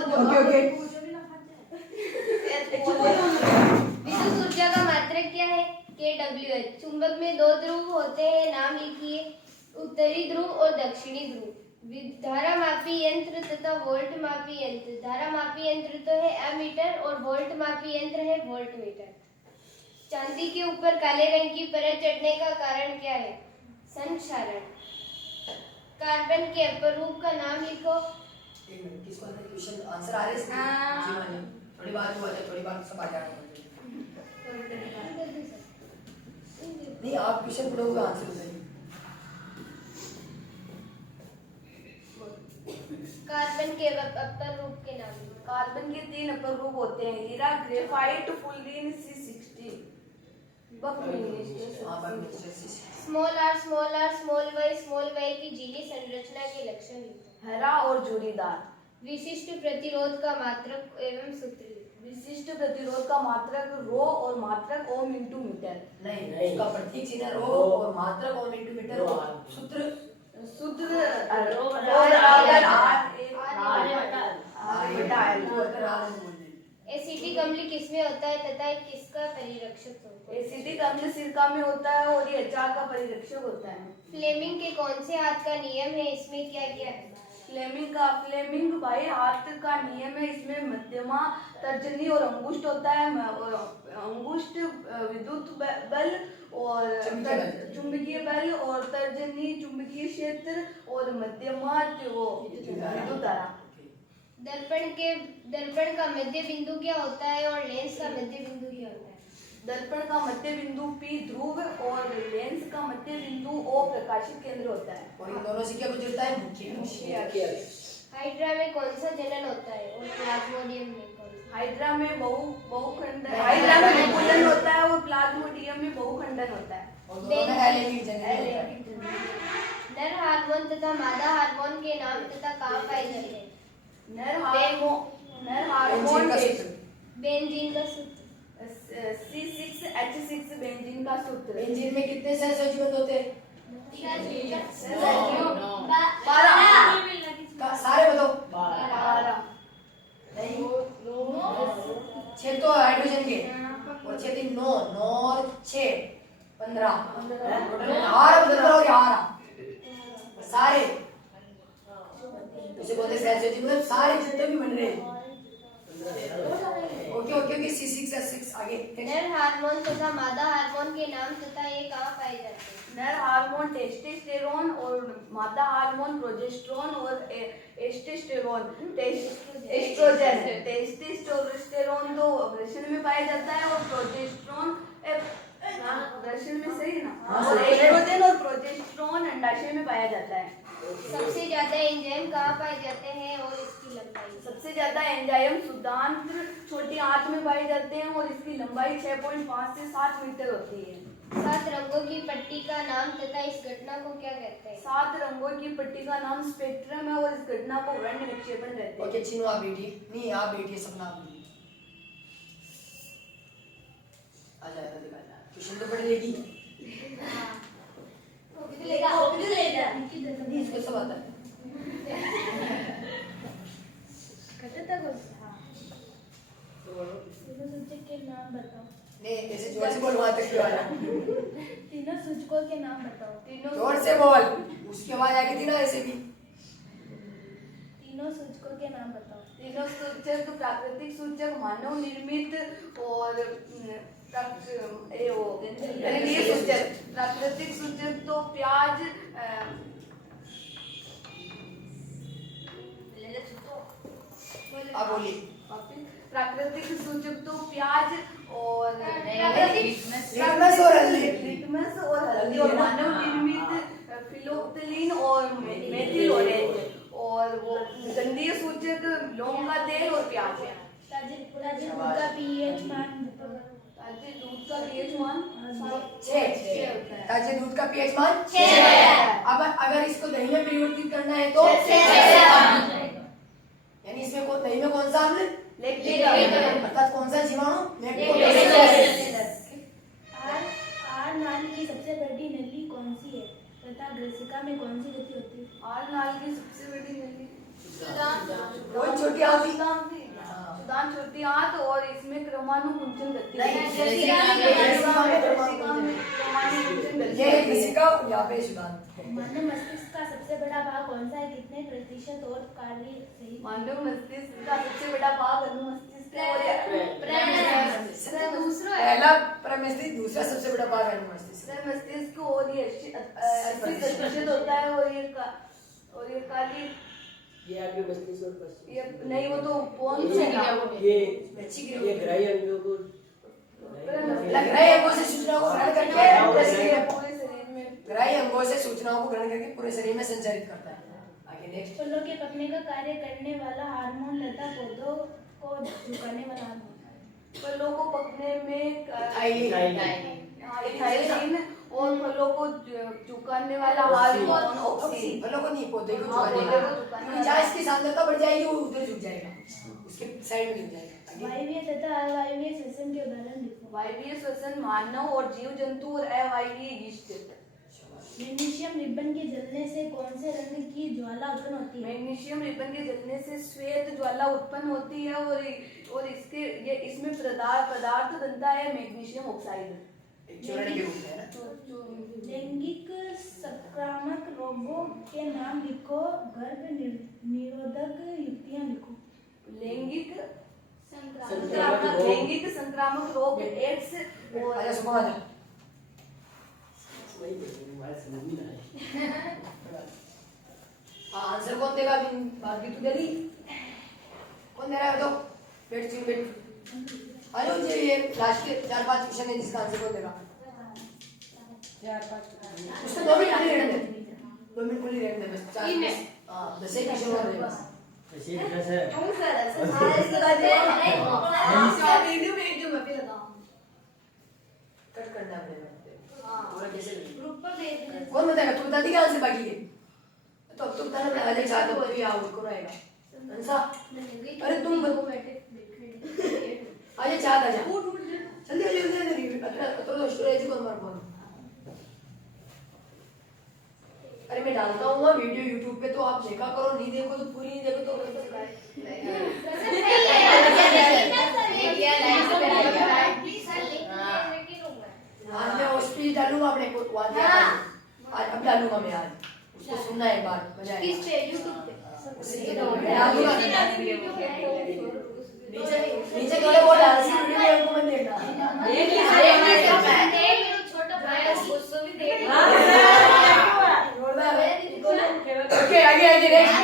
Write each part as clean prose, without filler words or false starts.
Okay विद्युत ऊर्जा का मात्रक क्या है? kWh। चुंबक में दो ध्रुव होते हैं, नाम लिखिए। उत्तरी ध्रुव और दक्षिणी ध्रुव। धारा मापी यंत्र तथा वोल्ट मापी यंत्र। धारा मापी यंत्र तो है एमीटर और वोल्ट मापी यंत्र है वोल्टमीटर। चांदी के ऊपर काले रंग की परत चढ़ने का कारण क्या है? संक्षारण। कार्बन के अपरूप का नाम लिखो। एक मिनट, किसको क्वेश्चन आंसर आ रहे हैं? जी मानिए, थोड़ी बात हुआ था, थोड़ी बात सब आ जाएगा। नहीं, आप क्वेश्चन पढ़ोगे, आंसर बताइए। कार्बन के अपरूप के नाम लिखो। कार्बन के 3 अपरूप होते हैं, हीरा, graphite, fullerene, C60। Small R small Y की झिल्ली संरचना के लक्षण लिखो। हरा और झुर्रीदार। विशिष्ट प्रतिरोध का मात्रक एवं सूत्र लिखो। विशिष्ट प्रतिरोध का मात्रक रो और मात्रक ओम इंटू मीटर। नहीं, उसका प्रतीक चिन्ह रो और मात्रक ओम इंटू मीटर। सूत्र एसिटिक अम्ल किसमें होता है तथा किसका परिरक्षक होता है? एसिटिक अम्ल सिरका में होता है और ये अचार का परिरक्षक होता है। फ्लेमिंग के कौन से हाथ का नियम है? इसमें क्या क्या है? फ्लेमिंग भाई हाथ का नियम है। इसमें मध्यमा, तर्जनी और अंगुष्ठ होता है। अंगुष्ठ विद्युत बल और चुंबकीय बल और तर्जनी चुंबकीय क्षेत्र और मध्यमा वो विद्युत धारा। दर्पण का मध्य बिंदु क्या होता है और लेंस का मध्य बिंदु क्या होता है? दर्पण का मध्य बिंदु P ध्रुव और लेंस का मध्य बिंदु O प्रकाशित केंद्र होता है। और इन दोनों से क्या गुजरता है? मुख्य। हाइड्रा में कौन सा जनन होता है और प्लाज्मोडियम में कौन सा? हाइड्रा में बहुखंडन, हाइड्रा में विपुलन होता है और प्लाज्मोडियम में बहुखंडन होता है। नर हार्मोन तथा मादा हार्मोन के नाम तथा कहाँ पाए जाते हैं? नर हार्मोन बेंजीन का सूत्र। C6H6 बेंजीन का सूत्र। बेंजीन में कितने सेल संयुक्त होते हैं? 12। सारे बताओ। 12। नहीं, 6 तो हाइड्रोजन के और 6 3 9 और 6 15 सारे उसे बोलते सेल संयुक्त, मतलब सारे जितने भी बन रहे हैं। ओके C6H6 आगे। नर हार्मोन तथा मादा हार्मोन के नाम तथा ये कहाँ पाए जाते हैं? नर हार्मोन टेस्टोस्टेरोन और मादा हार्मोन प्रोजेस्टेरोन और एस्टेस्टेरोन एस्ट्रोजन। टेस्टोस्टेरोन तो वृषण में पाया जाता है और प्रोजेस्टेरोन वृषण में सही ना, और एस्ट्रोजन और प्रोजेस्टेरोन अंडाशय में पाया जाता है। सबसे ज्यादा एंजाइम कहाँ पाए जाते हैं और इसकी लंबाई? सबसे ज्यादा एंजाइम सुदांत्र छोटी आंत में पाए जाते हैं और इसकी लंबाई 6.5 से 7 मीटर होती है। 7 रंगों की पट्टी का नाम तथा इस घटना को क्या कहते हैं? 7 रंगों की पट्टी का नाम स्पेक्ट्रम है और इस घटना को वर्ण विक्षेपण कहते हैं। ओके चिन्ह आप बैठिए, नहीं आप बैठिए, सपना आप आ जाएगा, दिखा जाएगा। क्वेश्चन तो पढ़ लेगी। इसको सब आता है। सूचक के नाम बताओ। नहीं, ऐसे जोर से बोल, वहां तक क्यों आया? तीनों सूचकों के नाम बताओ। जोर से बोल, उसकी आवाज आ गई थी ना ऐसे भी। तीनों सूचकों के नाम बताओ। तीनों सूचक प्राकृतिक सूचक, मानव निर्मित और गणितीय सूचक। प्राकृतिक सूचक तो प्याज, आप बोलिए। प्राकृतिक सूचक तो प्याज और लिटमस और हल्दी, और मानव निर्मित फिलोक्टलीन और मेथिल और वो गंधीय सूचक लौंग का तेल और प्याज है। ताजे दूध का पीएच मान बताओ। ताजे दूध का पीएच मान 6। ताजे दूध का पीएच मान 6। अब अगर इसको दही में परिवर्तित करना है तो 6 यानी इसमें दही में कौन सा अम्ल? लैक्टिक अर्थात कौन सा जीवाणु? आर नाल की सबसे बड़ी नली कौन सी है तथा ग्रसिका में कौन सी गति होती है? आर नाल की सबसे बड़ी नली बहुत छोटी श्रुति आती सुदान श्रुति आत और इसमें क्रमानुकुंचन गति ये किसी का यहाँ पे सुदान मानव मस्तिष्क का सबसे बड़ा भाग कौन सा है? कितने प्रतिशत और कार्य सही? मानव मस्तिष्क का सबसे बड़ा भाग अनुमस्तिष्क है और दूसरा पहला प्रमस्तिष्क, दूसरा सबसे बड़ा भाग अनुमस्तिष्क। मस्तिष्क और ये 80% होता है और ये काली ये आगे मस्तिष्क और पश्चिम ये नहीं वो तो कौन से ये ग्राही अंगों को लग रहा है अंगों से सूचनाओं को ग्रहण करके पूरे शरीर में ग्राही अंगों से सूचनाओं को ग्रहण करके पूरे शरीर में संचारित करता है। आगे नेक्स्ट। फलों के पकने का कार्य करने वाला हार्मोन तथा पौधों को झुकाने वाला हार्मोन। फलों को पकने में थाइलिन और फलों को झुकाने वाला हार्मोन ऑक्सीन। फलों को नहीं, पौधे को हाँ, झुकाने पौधे को वाला। झुकाने क्योंकि जहाँ इसकी सांद्रता बढ़ जाएगी वो उधर झुक जाएगा, उसके साइड में झुक जाएगा। आगे। वायवीय तथा अवायवीय श्वसन के उदाहरण लिखो। वायवीय श्वसन मानव और जीव जंतु और अवायवीय यीस्ट। मैग्नीशियम रिबन के जलने से कौन से रंग की ज्वाला उत्पन्न होती है? मैग्नीशियम रिबन के जलने से श्वेत ज्वाला उत्पन्न होती है और इसमें पदार्थ बनता है मैग्नीशियम ऑक्साइड चूर्ण के रूप में, है ना? लैंगिक संक्रामक रोगों के नाम लिखो। गर्भ निरोधक युक्तियां लिखो। लैंगिक संक्रामक संक्रामक रोग एड्स और आजा सुबह आजा। वही हमारे समझ में ना आए। हाँ, आंसर कौन देगा? बात भी तू दे दी। कौन दे रहा है बताओ? बैठ। हेलो जी, ये लास्ट के 4-5 क्वेश्चन है जिसका आंसर कौन देगा? 4-5 उसको 2 मिनट खाली रहने दे। 2 मिनट खाली रहने दे बस। 4 हाँ 10 क्वेश्चन और है बस। ऐसे ही बस है। कट करना है अपने। पूरा कैसे लगे? ग्रुप पर भेज देना। कौन बताएगा? तू बता दी क्या आंसर बाकी के? तो अब तो बता ना, पहले चाहते हो भी आओ कौन आएगा? अंसा अरे तुम आजा चाहत आजा जल्दी जल्दी तो स्टोरेज को मार बोल। अरे मैं डालता हूँ ना वीडियो YouTube पे, तो आप देखा करो, नहीं देखो तो पूरी नहीं देखो तो आज मैं उस पे डालूंगा अपने को आज अब डालूंगा मैं आज उसको सुनना एक बार मजा आएगा। किस पे? YouTube पे। डालूंगा नीचे थोड़े वो डाल सी वीडियो में हमको मत देखना। छोटा भाई उसको भी देख। ओके आगे नेक्स्ट।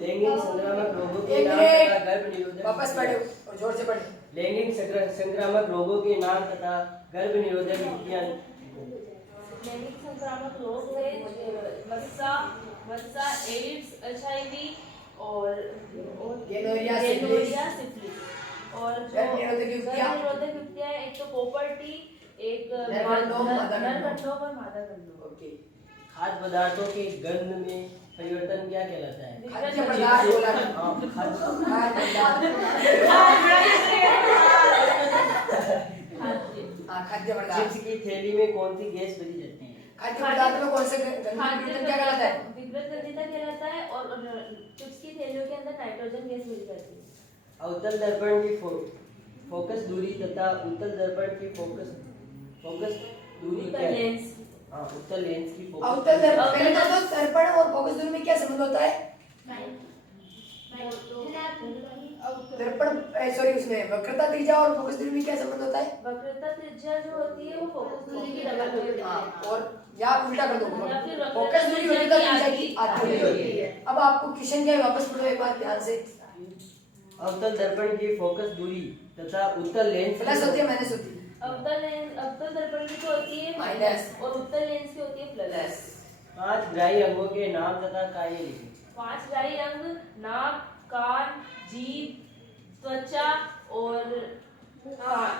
लैंगिक संक्रामक रोगों के एक नाम मिनट। तथा गर्भ निरोधक वापस पढ़ो और जोर से पढ़ो। लैंगिक संक्रामक रोगों के नाम तथा गर्भ निरोधक युक्तियां। लैंगिक संक्रामक रोग है वसा, एड्स, एचआईवी और गोनोरिया, सिफिलिस। और जो गर्भ निरोधक युक्तियां? गर्भ निरोधक युक्तियां एक तो पोपर्टी, एक नरकंडोम, मादा नरकंडोम और मादा कंडोम। ओके। खाद्य पदार्थों के गंध में परिवर्तन क्या कहलाता है? खाद्य पदार्थ बोला ना। हाँ, खाद्य खाद्य पदार्थ। चिप्स की थैली में कौन सी गैस भरी जाती है? खाद्य पदार्थ में कौन से गंध क्या कहलाता है? विकृत गंधिता कहलाता है और चिप्स की थैलियों के अंदर नाइट्रोजन गैस भरी जाती है। अवतल दर्पण की फोकस दूरी तथा उत्तल दर्पण की फोकस दूरी क्या है? लेंस। हाँ, उत्तल लेंस की फोकस अवतल दर्पण, पहले तो दर्पण और फोकस दूरी में क्या संबंध होता है? दर्पण सॉरी उसमें वक्रता त्रिज्या और फोकस दूरी में क्या संबंध होता है? वक्रता त्रिज्या जो होती है वो फोकस दूरी की डबल होती है। हाँ, और या उल्टा कर दो, या फिर फोकस दूरी वक्रता त्रिज्या की आधी होती है। अब आपको क्वेश्चन क्या है वापस पढ़ो एक बार ध्यान से। अवतल दर्पण की फोकस दूरी तथा उत्तल लेंस प्लस होती है माइनस होती है? अवतल दर्पण की तो होती है माइनस और उत्तल लेंस की होती है प्लस। 5 ग्राही अंगों के नाम तथा कार्य लिखें। 5 ग्राही अंग नाक, कान, जीभ, त्वचा और कान।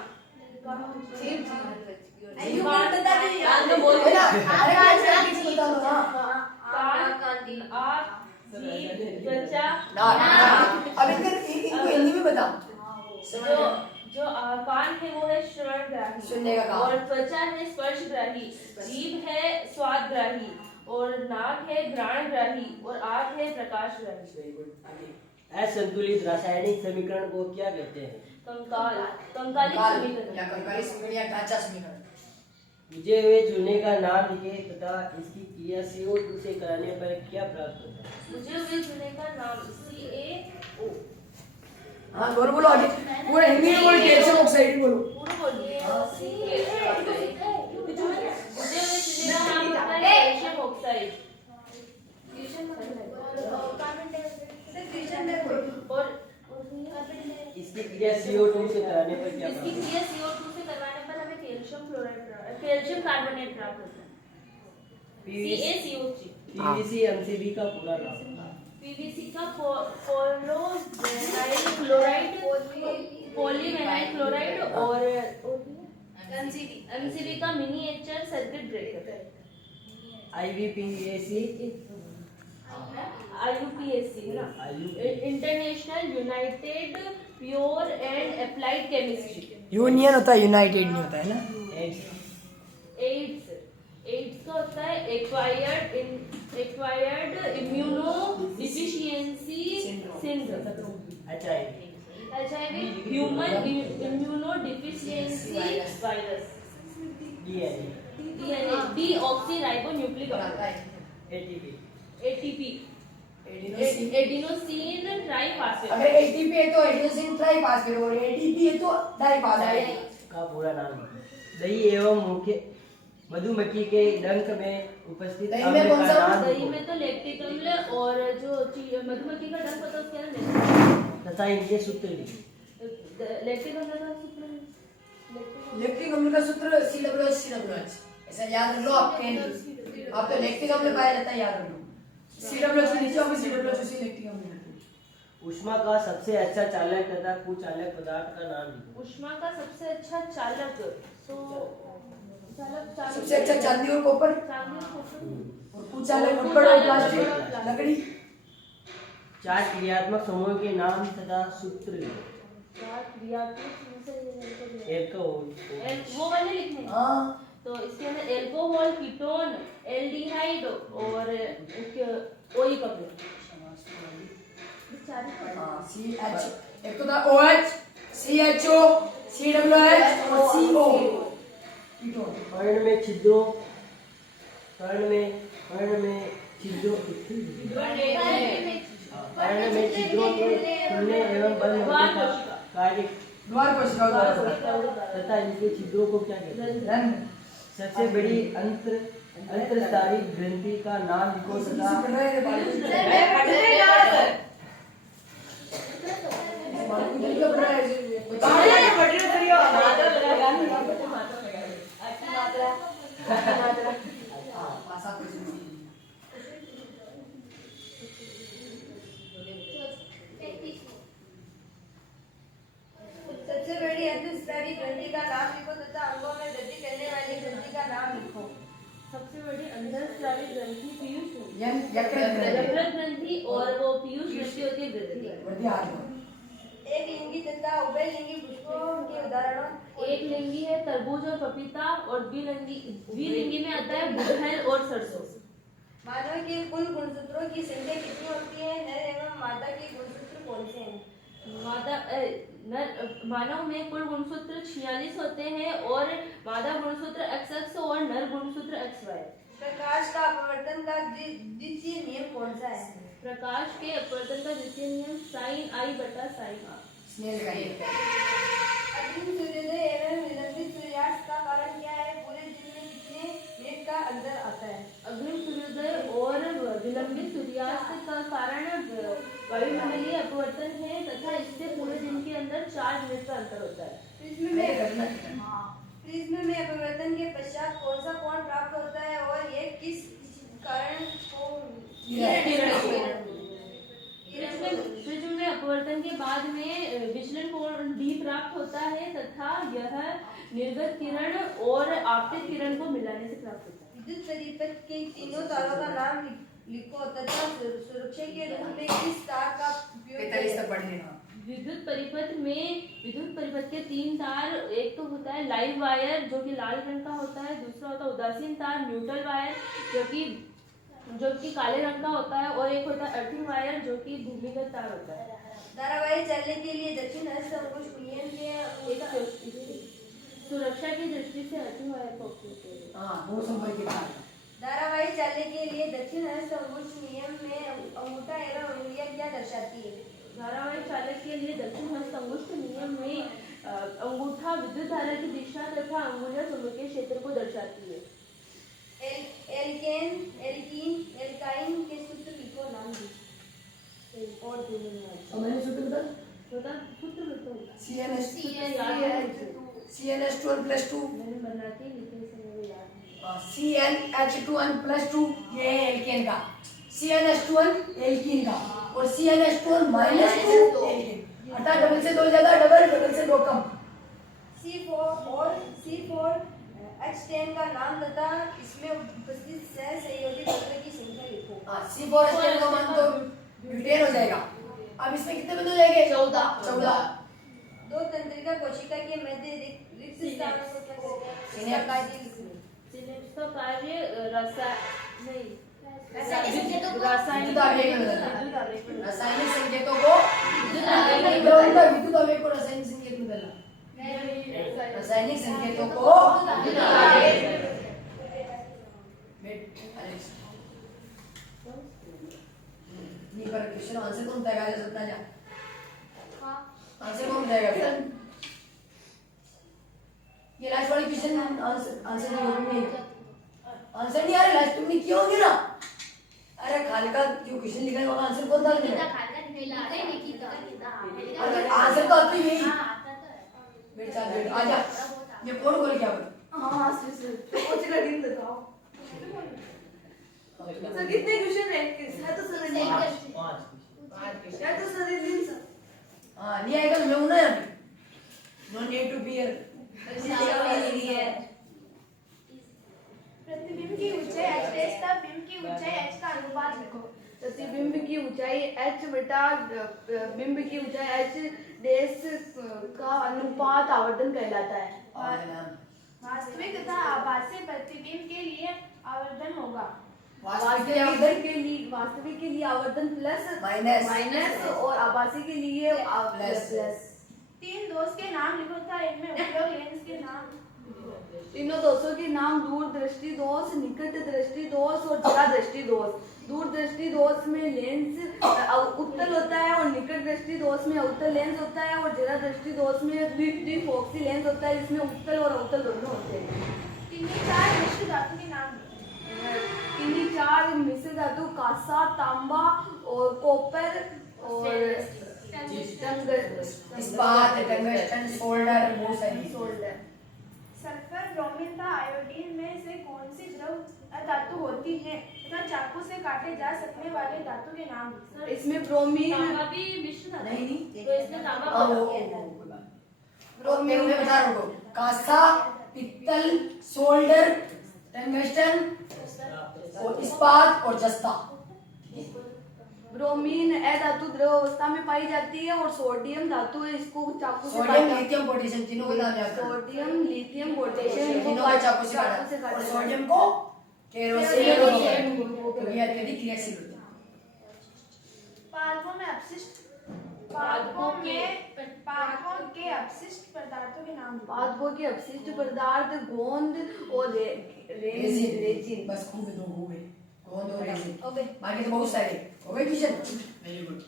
अंग बोल ना, अरे कान से बता दो ना। कान, आँख, जीभ, त्वचा, नाक। अब इनको हिंदी में बता। जो कान है वो है श्रवण ग्राही, सुनने का काम। और त्वचा है स्पर्श ग्राही, जीभ है स्वाद ग्राही और नाक है घ्राणग्राही और आंख है प्रकाशग्राही। Very good. असंतुलित रासायनिक समीकरण को क्या कहते हैं? कंकालिक समीकरण। या कंकाली समीकरण या ढांचा समीकरण। बुझे हुए चूने का नाम लिखे तथा इसकी क्रिया CO2 से कराने पर क्या प्राप्त होता है? बुझे हुए चूने का नाम CaO। हाँ बोलो आगे। पूरा हिंदी में बोलो, कैल्शियम ऑक्साइड बोलो। पूरा बोलिए। बुझे हुए चूने का नाम होता है कैल्शियम ऑक्साइड। और इसकी क्रिया CO2 से कराने पर क्या इसकी प्राप्त क्रिया CO2 से करवाने पर हमें कैल्शियम कार्बोनेट प्राप्त होता है। CaCO3। PVC MCB का पूरा नाम? पीवीसी का पॉलीविनाइल क्लोराइड और एमसीबी का miniature circuit breaker. IUPAC IUPAC है ना, international United pure and applied chemistry. Union होता है, यूनाइटेड नहीं होता है ना। एड्स का होता है acquired immuno deficiency syndrome. HIV human immuno deficiency virus. DNA deoxyribonucleic acid. ATP adenosine triphosphate. अगर ATP है तो एडिनोसिन ट्राइफॉस्फेट और ATP है तो डाइफॉस्फेट का पूरा नाम? दही एवं मधुमक्खी के डंक में उपस्थित दही में अम्ल कौन का सा? नाम दही लिखो में तो लैक्टिक अम्ल और जो मधुमक्खी का डंक होता है उसके अंदर तथा इनके सूत्र लिखो। लैक्टिक अम्ल का सूत्र लैक्टिक अम्ल का सूत्र COOH। ऐसा याद रख लो। आप तो लैक्टिक अम्ल पाया जाता है, याद रख लो। COOH के नीचे होगा COOH से लैक्टिक अम्ल। ऊष्मा का सबसे अच्छा चालक तथा कुचालक पदार्थ का नाम लिखो। ऊष्मा का सबसे अच्छा चालक सबसे अच्छा चांदी और कॉपर चांदी और कॉपर। और कुचालक लकड़ और प्लास्टिक लकड़ी। 4 क्रियात्मक समूहों के नाम तथा सूत्र लिखो। चार क्रियात्मक समूह एल्कोहल वो वाले लिखने हैं। हाँ तो इसके अंदर एल्कोहल, कीटोन, एल्डिहाइड और ओइक अम्ल। हाँ CH एक तो था OH, CHO, COOH और CO। कीटोन। कर्ण में छिद्रों कर्ण में छिद्रों के खुलने एवं बंद होने का कार्य द्वार कोशिका तथा इनके छिद्रों को क्या कहते हैं? रन। सबसे बड़ी अंतरस्रावी ग्रंथि का नाम लिखो तथा सबसे बड़ी अंतःस्रावी ग्रंथि का नाम लिखो तथा अंगों में वृद्धि करने वाली ग्रंथि का नाम लिखो। सबसे बड़ी अंतःस्रावी ग्रंथि पीयूष यकृत ग्रंथि और वो पीयूष ग्रंथि होती है वृद्धि। एक लिंगी तथा उभयलिंगी पुष्पों के उदाहरण। एक लिंगी है तरबूज और पपीता और द्विलिंगी में आता है गुड़हल और सरसों। मानव के कुल गुणसूत्रों की संख्या कितनी होती है? नर एवं मादा के गुणसूत्र कौन से हैं? मानव में कुल गुणसूत्र 46 होते हैं और मादा गुणसूत्र XX और नर गुणसूत्र XY। प्रकाश का अपवर्तन का द्वितीय नियम कौन सा है? प्रकाश के अपवर्तन का द्वितीय नियम sin I बटा sin R। स्नेल का ये। अग्निम सूर्योदय एवं विलंबित सूर्यास्त का कारण क्या है? पूरे दिन में कितने मिनट का अंतर आता है? अग्निम सूर्योदय और विलंबित सूर्यास्त का कारण वायुमंडलीय अपवर्तन है तथा इससे पूरे दिन के अंदर 4 मिनट का अंतर होता है। प्रिज्म में अपवर्तन के पश्चात कौन सा कोण प्राप्त होता है और ये किस कारण को? प्रिज्म में अपवर्तन के बाद में विचलन कोण D प्राप्त होता है तथा यह निर्गत किरण और आपतित किरण को मिलाने से प्राप्त होता है। विद्युत परिपथ के तीनों तारों का नाम लिखो तथा सुरक्षा के रूप में किस तार का उपयोग? 45 तक पढ़ लेना। विद्युत परिपथ के 3 तार, एक तो होता है लाइव वायर जो कि लाल रंग का होता है, दूसरा होता है उदासीन तार न्यूट्रल वायर जो कि जो कि काले रंग का होता है, और एक होता है अर्थिंग वायर जो कि भूमिगत तार होता है। धारावाहिक चलने के लिए दक्षिण हस्त अंगुष्ठ नियम के सुरक्षा की दृष्टि से अर्थिंग वायर का उपयोग किया जाता है। हाँ, दो संपर्क के तार। धारावाहिक चलने के लिए दक्षिण हस्त अंगुष्ठ नियम में अंगूठा एवं उंगलियां क्या दर्शाती है? धारावाहिक चालक के लिए दक्षिण हस्त अंगुष्ठ नियम में अंगूठा विद्युत धारा की दिशा तथा अंगुलियां चुंबकीय क्षेत्र को दर्शाती है। एल्काइन के सूत्र लिखो, नाम दी। और अब मैंने सूत्र बता सूत्र बताओ। CnH2n + 2 मैंने बना के लिखे से मेरे याद है। CnH2n + 2 ये है एल्केन का, CnH2n एल्कीन का और CnH2n - 2 एल्केन। अर्थात डबल से दो ज्यादा, डबल से दो कम। C4H10 का नाम तथा इसमें उपस्थित सह सहयोगी तत्व की संख्या लिखो। C4H10 का मान तो ब्यूटेन हो जाएगा। अब इसमें कितने बंद हो जाएंगे? 14। दो तंत्रिका कोशिका के मध्य रिक्त स्थानों को क्या कहते हैं? इसका कार्य लिखो। सिनेप्स का कार्य रासायनिक विद्युत आवेग में बदलना। विद्युत आवेग में रासायनिक संकेतों को विद्युत आवेग को रासायनिक संकेत में बदलना। रासायनिक संकेतों को विद्युत आवेग। एलेक्स नहीं, पर क्वेश्चन आंसर कौन बताएगा? जा सकता जा। आंसर कौन बताएगा बेटा? ये लास्ट वाली क्वेश्चन आंसर नहीं होगी। नहीं आंसर नहीं आ रहा, लास्ट तुमने किया होंगे ना। अरे खाली का जो क्वेश्चन लिखा है वो आंसर कौन डाल देगा? अरे आंसर तो आती है यही। बेटा बेटा आजा, ये कौन बोल क्या बोल? हाँ सर कुछ रीडिंग बताओ सर। कितने क्वेश्चन है? तो सर नहीं क्या तो सर रीडिंग सर। हाँ नहीं आएगा तो मैं हूं ना यहाँ पे। No need to fear. प्रतिबिंब की ऊंचाई h तथा बिंब की ऊंचाई h का अनुपात लिखो। प्रतिबिंब की ऊंचाई h बटा बिंब की ऊंचाई h डेस का अनुपात आवर्धन कहलाता है। वास्तविक तथा आभासी प्रतिबिंब के लिए आवर्धन होगा। वास्तविक के लिए आवर्धन माइनस और आभासी के लिए प्लस। 3 दोष के नाम लिखो था, इनमें उपयोग लेंस के नाम। तीनों दोषों के नाम दूरदृष्टि दोष, निकट दृष्टि दोष और जरा दृष्टि दोष। दूरदृष्टि दोष में लेंस उत्तल होता है और निकट दृष्टि दोष में अवतल लेंस होता है और जरा दृष्टि दोष में द्विफोक्सी लेंस होता है, जिसमें उत्तल और अवतल दोनों होते हैं। किन्हीं 4 मिश्र धातु के नाम किन्हीं 4 मिश्र धातु कांसा, तांबा और कॉपर और इस्पात, टंगस्टन, सोल्डर, बहुत सारी सोल्डर। सल्फर, ब्रोमीन तथा आयोडीन में से कौन सी द्रव धातु होती है तथा चाकू से काटे जा सकने वाले धातु के नाम? इसमें ब्रोमीन तांबा भी मिश्र धातु है। नहीं तो इसमें तांबा मैं बता रहा हूँ। कांसा, पित्तल, सोल्डर, टंगस्टन और इस्पात और जस्ता। ब्रोमीन धातु द्रव अवस्था में पाई जाती है और सोडियम धातु है, इसको चाकू से सोडियम, लिथियम, पोटेशियम तीनों को नाम याद करो। सोडियम, लिथियम, पोटेशियम तीनों को चाकू से काटा और सोडियम को केरोसिन क्योंकि अत्यधिक क्रियाशील होता है। पादपों के अपशिष्ट पदार्थों के नाम। पादपों के अपशिष्ट पदार्थ गोंद और रेजिन। बस खूब दो हो गए, गोंद और रेजिन। बाकी तो बहुत सारे हो गए किशन। Very good.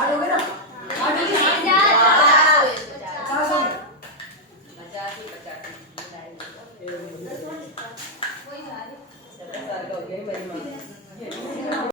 हो गए ना? 50 हो गए। कोई 50 का हो गया मेरी मां।